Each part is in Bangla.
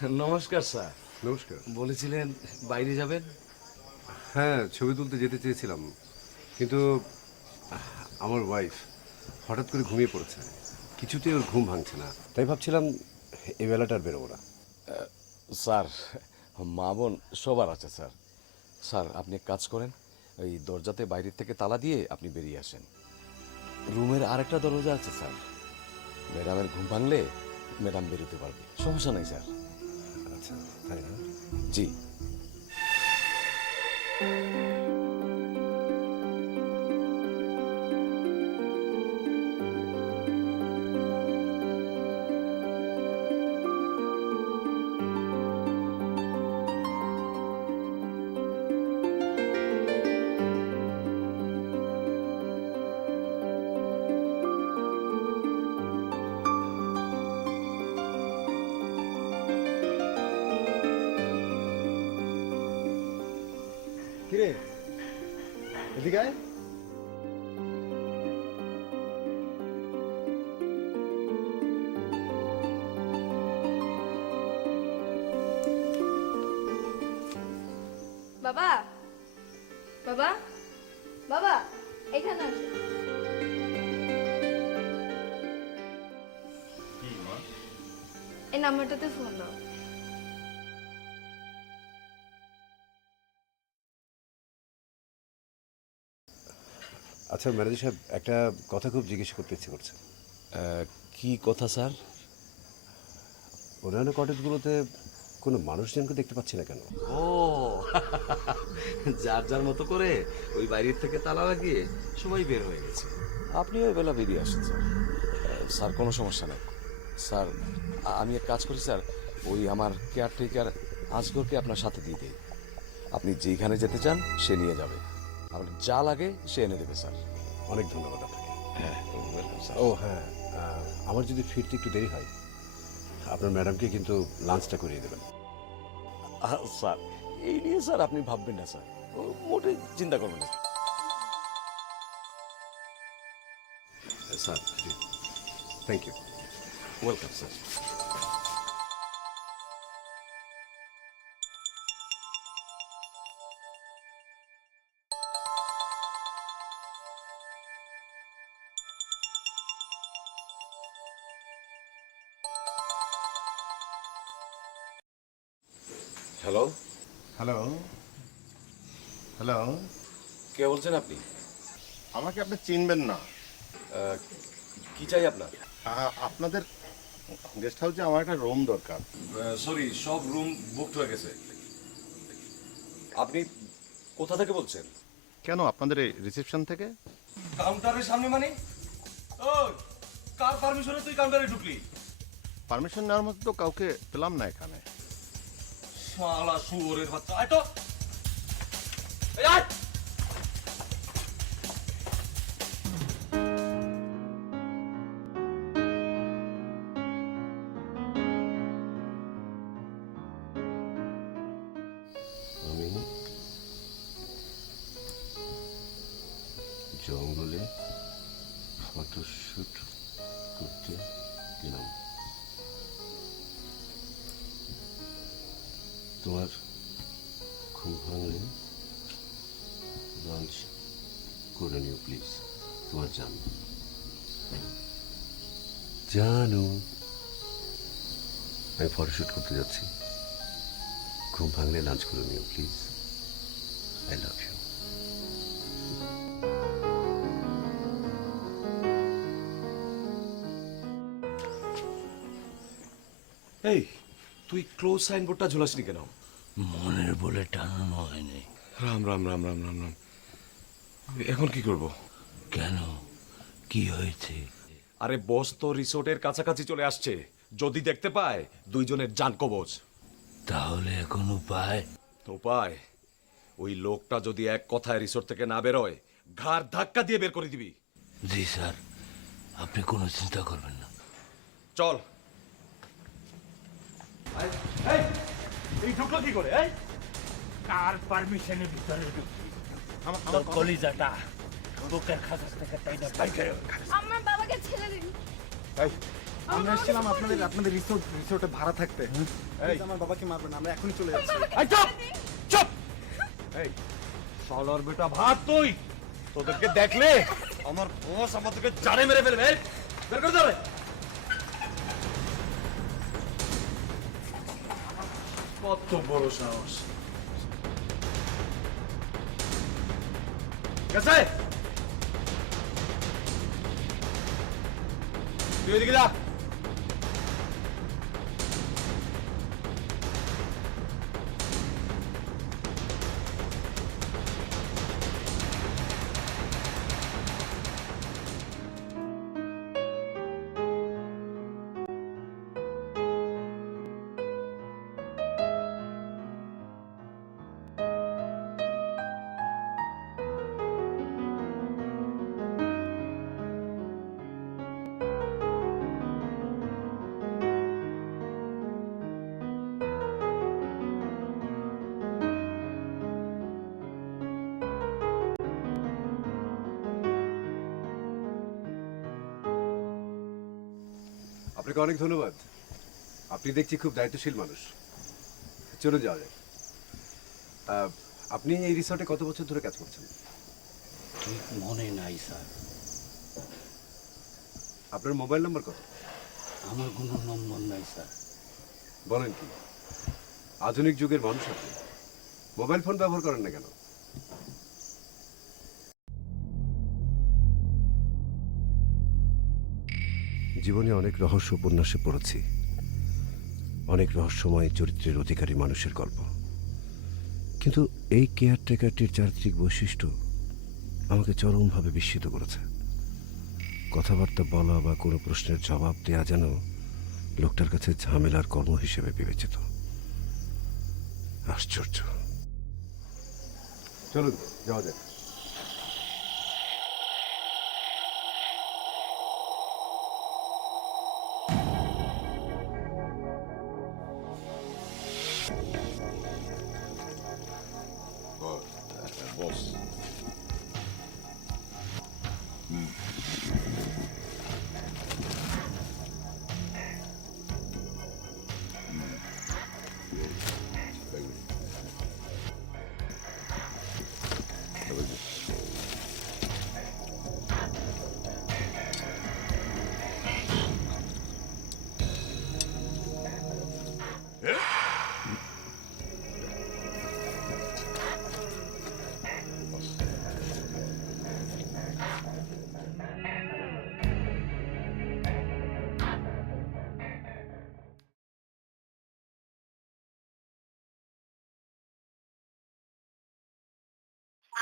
নমস্কার স্যার। নমস্কার। বলেছিলেন বাইরে যাবেন? হ্যাঁ, ছবি তুলতে যেতে চেয়েছিলাম, কিন্তু আমার ওয়াইফ হঠাৎ করে ঘুমিয়ে পড়েছে। কিছুতেই ওর ঘুম ভাঙছে না, তাই ভাবছিলাম এই বেলাটা আর বেরোবো না। স্যার, মা বোন সবার আছে স্যার। স্যার, আপনি এক কাজ করেন, ওই দরজাতে বাইরের থেকে তালা দিয়ে আপনি বেরিয়ে আসেন। রুমের আরেকটা দরজা আছে স্যার। ম্যাডামের ঘুম ভাঙলে ম্যাডাম বেরোতে পারবে, সমস্যা নেই স্যার। আচ্ছা, তাই না? জি। কিরে, এদিকে আয়। বাবা, বাবা, বাবা, এখানে আসো। এই নাম্বারটাতে ফোন দাও। আচ্ছা ম্যানেজার সাহেব, একটা কথা খুব জিজ্ঞেস করতে ইচ্ছে করছে। কি কথা স্যার? অন্যান্য কটেজগুলোতে কোনো মানুষজনকে দেখতে পাচ্ছি না কেন? ও, যার যার মতো করে ওই বাইরের থেকে তালা লাগিয়ে সবাই বের হয়ে গেছে। আপনি ওই বেলা বেরিয়ে আসেন স্যার। স্যার, কোনো সমস্যা নেই স্যার। আমি এক কাজ করি স্যার, ওই আমার কেয়ারটেকার আজগরকে আপনার সাথে দিয়ে দিই। আপনি যেখানে যেতে চান সে নিয়ে যাবে, আপনার যা লাগে সে এনে দেবে স্যার। অনেক ধন্যবাদ আপনাকে। হ্যাঁ, ওয়েলকাম স্যার। ও হ্যাঁ, আমার যদি ফিরতে একটু দেরি হয়, আপনার ম্যাডামকে কিন্তু লাঞ্চটা করিয়ে দেবেন। স্যার, এই নিয়ে স্যার আপনি ভাববেন না স্যার, ও মোটে চিন্তা করবেন না স্যার। জি, thank you. Welcome sir. Hello, hello, hello. কে বলছেন আপনি? আমাকে আপনি চিনবেন না। কি চাই আপনার? আপনাদের গেস্ট হাউসে আমার একটা রুম দরকার। সরি, সব রুম বুকড হয়ে গেছে। আপনি কোথা থেকে বলছেন? কেন, আপনাদের এই রিসেপশন থেকে? কাউন্টারের সামনে মানে? ওই, কার পারমিশনে তুই কাউন্টারে ঢুকলি? পারমিশন নেওয়ার মতো তো কাউকে পেলাম না এখানে। শালা শুয়োরের বাচ্চা, আয় তো। এই আয়। আমি জঙ্গলে ফটোশ্যুট করতে গেলাম, তোমার ঘুম ভাঙলে লাঞ্চ করে নিও প্লিজ। তোমার জানো আমি ফটোশ্যুট করতে যাচ্ছি, ঘুম ভাঙলে লাঞ্চ করে নিও প্লিজ। I love you. এই, তুই ক্লোজ সাইনবোর্ডটা ঝুলাসনি কেন? মনের বলে টানানো হয়নি। রাম রাম রাম রাম রাম রাম। এখন কি করব? কেন, কি হয়েছে? আরে বস তো রিসোর্টের কাছাকাছি চলে আসছে, যদি দেখতে পায় দুইজনের জান কবজ। তাহলে এখন উপায়? উপায়? ওই লোকটা যদি এক কথায় রিসোর্ট থেকে না বেরোয়, ঘাড় ধাক্কা দিয়ে বের করে দিবি। জি স্যার, আপনি কোনো চিন্তা করবেন না। চল। এই ঢুকলো কি করে? কার পারমিশনের ভিতরে ঢুকলি? আমার কলিজাটা বুকের খাঁচা থেকে তাই না বাইরে। আমার বাবাকে ছেড়ে দিন। আমরা এসেছিলাম আপনাদের রিসোর্টে ভাড়া থাকতে। Please, আমার বাবাকে মারবেন না, আমরা এখনই চলে যাচ্ছি। এই চুপ চুপ এই শালার বেটা ভাত তুই তোদেরকে দেখলে আমার বস আমাদেরকে জানে মেরে ফেলবে এই, বের করে দেবে কত বড় সাহস গেছে তুই এদিকে যা আপনাকে অনেক ধন্যবাদ। আপনি দেখছি খুব দায়িত্বশীল মানুষ। চলুন যাওয়া যায়। আপনি এই রিসর্টে কত বছর ধরে কাজ করছেন? ঠিক মনে নাই স্যার, আপনার মোবাইল নাম্বার কত? আমার কোনো নম্বর নাই স্যার। বলেন কি, আধুনিক যুগের মানুষ আপনি, মোবাইল ফোন ব্যবহার করেন না কেন? জীবনে অনেক রহস্য উপন্যাসে পড়েছি, অনেক রহস্যময় চরিত্রের অধিকারী মানুষের গল্প, কিন্তু এই কেয়ারটেকারটির চারিত্রিক বৈশিষ্ট্য আমাকে চরমভাবে বিস্মিত করেছে। কথাবার্তা বলা বা কোনো প্রশ্নের জবাব দেয়া যেন লোকটার কাছে ঝামেলার কর্ম হিসেবে বিবেচিত। আশ্চর্য। চলুন যাওয়া যাক। বস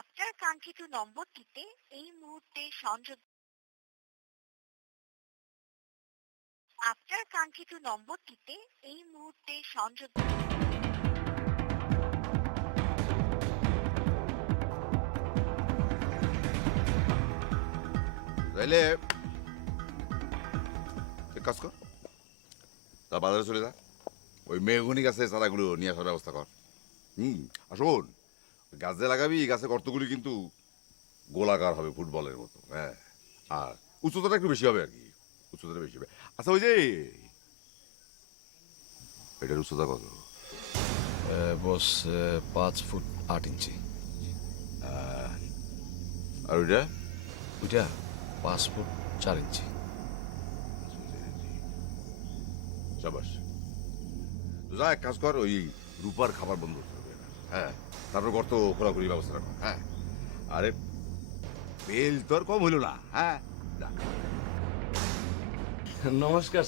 আপনার কাঙ্ক্ষিত নম্বরটিতে এই মুহূর্তে সংযোগ তাইলে এক কাজ কর, তার বাজারে চলে যা, ওই মেহগুনি গাছে চারাগুলো নিয়ে আসার ব্যবস্থা কর। আসুন, গাছে লাগাবি, গাছে গর্তগুলি কিন্তু গোলাকার হবে ফুটবলের মতো, হ্যাঁ, আর উচ্চতাটা একটু বেশি হবে আর কি, উচ্চতাটা বেশি হবে। আচ্ছা, ওই যে এটার উচ্চতা কত? বস 5 ফুট 8 ইঞ্চি। আর ওইটা? ওইটা 5 ফুট 4 ইঞ্চি। সাবাস। তো যা, এক কাজ কর, ওই রূপার খাবার বন্ধ করতে হবে, হ্যাঁ, তারপর গর্ত খোলাখুলির ব্যবস্থা রাখো, হ্যাঁ। আরে বেল তো আর কম হইল না, হ্যাঁ, যা। নমস্কার।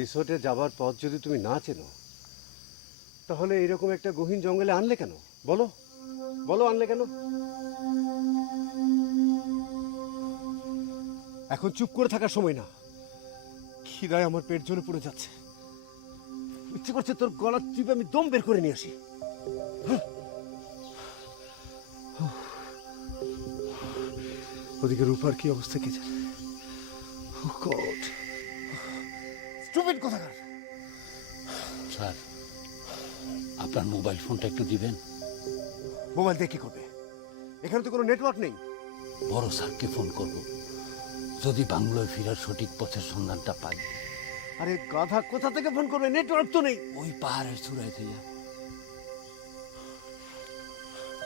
রিসোর্টে যাবার পথ যদি তুমি না চেনো, তাহলে এরকম একটা গহীন জঙ্গলে আনলে কেন? বলো বলো, আনলে কেন? এখন চুপ করে থাকার সময় না, খিদায় আমার পেট জ্বলে পড়ে যাচ্ছে। ইচ্ছে করছে তোর গলার চিপে আমি দম বের করে নিয়ে আসি। ওদিকে রূপার কি অবস্থা কে জানে। গড, স্টুপিড কোথাকার। স্যার, আপনার মোবাইল ফোনটা একটু দিবেন। মোবাইল দিয়ে কি করবে? এখানে তো কোনো নেটওয়ার্ক নেই। বড় স্যারকে ফোন করব, যদি বাংলোয় ফেরার সঠিক পথের সন্ধানটা পাই। আরে গাধা, কোথা থেকে ফোন করবে? নেটওয়ার্ক তো নেই। ওই পাহাড়ের চূড়ায় থেকে।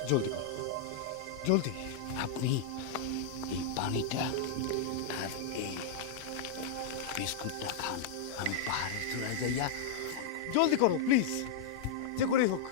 জলদি করো, জলদি। আপনি এই পানিটা আর এই বিস্কুটটা খান, আমি পাহাড়ের চূড়ায় যাইয়া। জলদি করো প্লিজ, যে করেই হোক।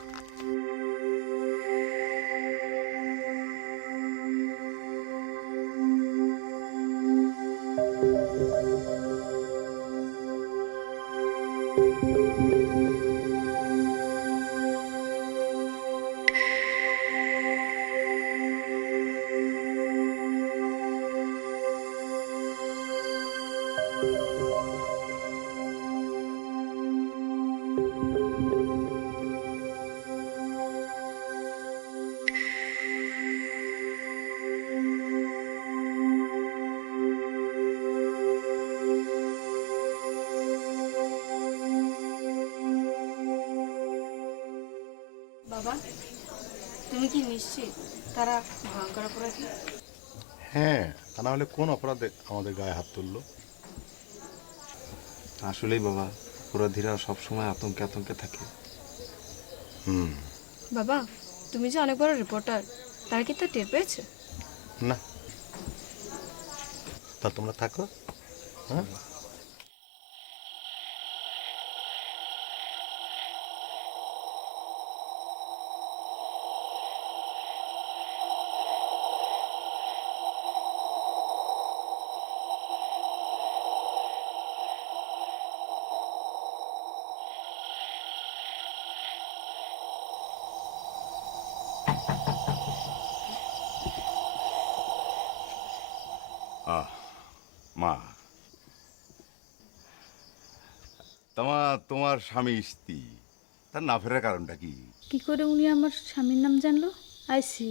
বাবা, তুমি কি নিশ্চিত তারা ভয়ঙ্কর অপরাধী? হ্যাঁ, তা না হলে কোন অপরাধে আমাদের গায়ে হাত তুললো? আসলেই বাবা, অপরাধীরা সবসময় আতঙ্কে আতঙ্কে থাকে। বাবা, তুমি যে অনেক বড় রিপোর্টার, তারা কি তা টের পেয়েছে? না, তা তোমরা থাকো। হ্যাঁ, মা, তোমার স্বামী স্ত্রী তার না ফেরার কারণটা কি? কি করে উনি আমার স্বামীর নাম জানলো? আইসি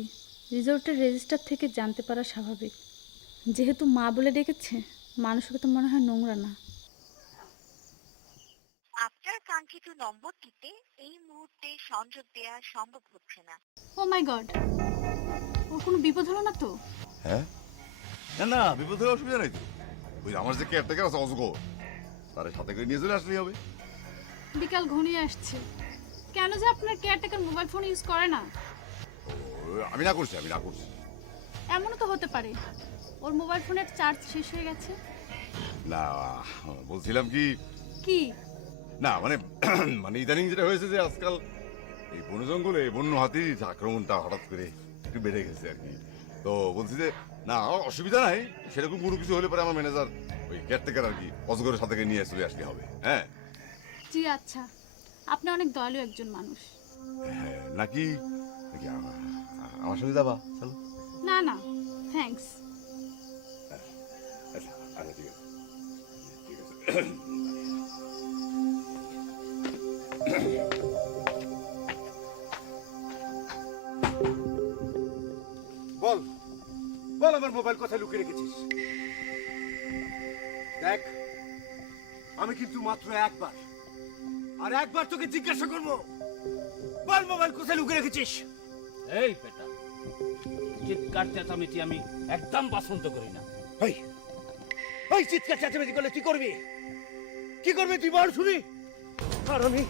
রিসোর্টের রেজিস্টার থেকে জানতে পারা স্বাভাবিক। যেহেতু মা বলে ডেকেছে, মানুষকে তো মনে হয় নোংরা না। আপনার কাঙ্ক্ষিত নম্বরটিতে এই মুহূর্তে সংযোগ দেওয়া সম্ভব হচ্ছে না। ও মাই গড, ওর কোনো বিপদ হলো না তো? হ্যাঁ, না না, বিপদ হলে অসুবিধা নাই তো। ওই আমার যে কেয়ারটেকার আছে অজগর, তার সাথে করে নিয়ে চলে আসলেই হবে। বিকাল ঘনিয়ে আসছে, কেন যে আপনার কেয়ারটেকার মোবাইল ফোন ইউজ করে না? আমি না করছি। এমনও তো হতে পারে ওর মোবাইল ফোনের চার্জ শেষ হয়ে গেছে। না, বলছিলাম কি, কি না মানে মানে ইদানিং যেটা হয়েছে যে আজকাল এই বন জঙ্গলে বন্য হাতির আক্রমণটা হঠাৎ করে একটু বেড়ে গেছে আর কি। তো বলছি যে না, অসুবিধা নাই, সেরকম কোনো কিছু হলে পরে আমার ম্যানেজার ওই কেয়ারটেকার আর কি অজগরের সাথে করে নিয়ে চলে আসলে হবে। হ্যাঁ জি আচ্ছা, আপনি অনেক দয়ালু একজন মানুষ। হ্যাঁ, নাকি নাকি আমার সঙ্গে যাবা? চলো। না না, থ্যাঙ্কস। আচ্ছা আচ্ছা, ঠিক আছে ঠিক আছে। বল বল, আমার মোবাইল কোথায় লুকিয়ে রেখেছিস? দেখ, আমি কিন্তু মাত্র একবার তোকে জিজ্ঞাসা করবো, বল মোবাইল কোথায় লুকিয়ে রেখেছিস? এই বেটা, চিৎকার চেঁচামেচি আমি একদম পছন্দ করি না। ওই চিৎকার চেঁচামেচি করলে তুই করবি কি করবি? তুই বল শুনি। আর আমি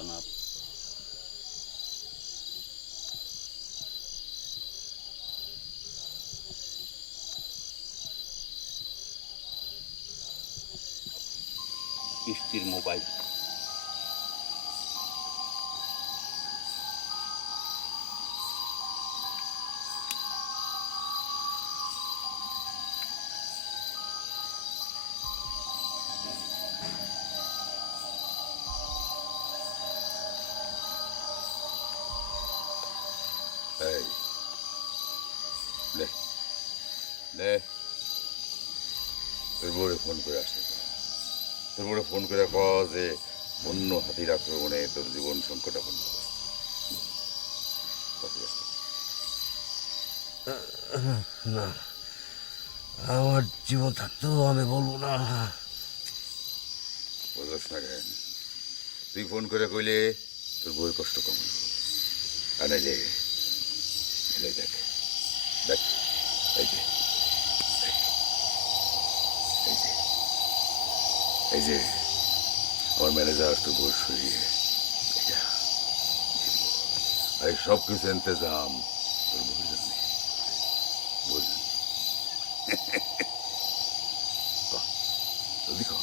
জনাব। কিস্তির মোবাইল। এই লে লে তোর বউরে ফোন করে আসতে কর। তোর বউরে ফোন করে ক যে বন্য হাতির আক্রমণে তোর জীবন সংকটাপন্ন অবস্থা। না, আমার জীবন থাকতেও আমি বলবো না। বুঝস না কেন? তুই ফোন করে কইলে তোর বউয়ের কষ্ট কম আনাইলে দেখ দেখ এই যে এই যে এই যে আমার ম্যানেজার তোর বউর শরীরে এটা এই সব কিছু ইন্তজাম তোর বউর জন্য বুঝলি? জলদি কর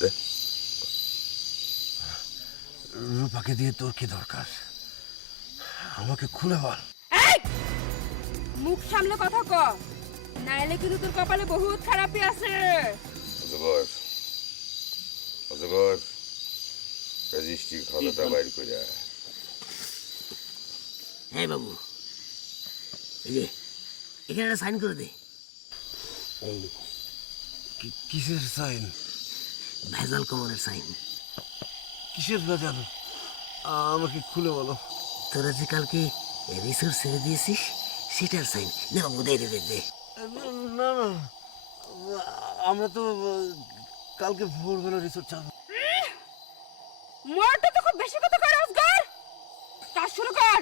দেখ। রূপাকে দিয়ে তোর কি দরকার? আমাকে খুলে বল। মুখ সামলে কথা ক, নাইলে কিন্তু তোর কপালে বহুত খারাপই আছে। অজগর অজগর রেজিস্ট্রি খাতাটা বাইর করে হ্যাঁ বাবু, এই যে এখানে সাইন করে দে। এই কিসের সাইন? ভেজাল কমরের সাইন। কিসের ভেজাল? আমাকে খুলে বলো। তোরা যে কালকে রিসোর্স ছেড়ে দিয়েছিস সেটার সাইন। না বাবু, দে দে দে দে। না না, আমরা তো কালকে ভোরবেলা রিসোর্ট যাবো। মোরটা তো খুব বেশি কথা কর আজগর, কাজ শুরু কর।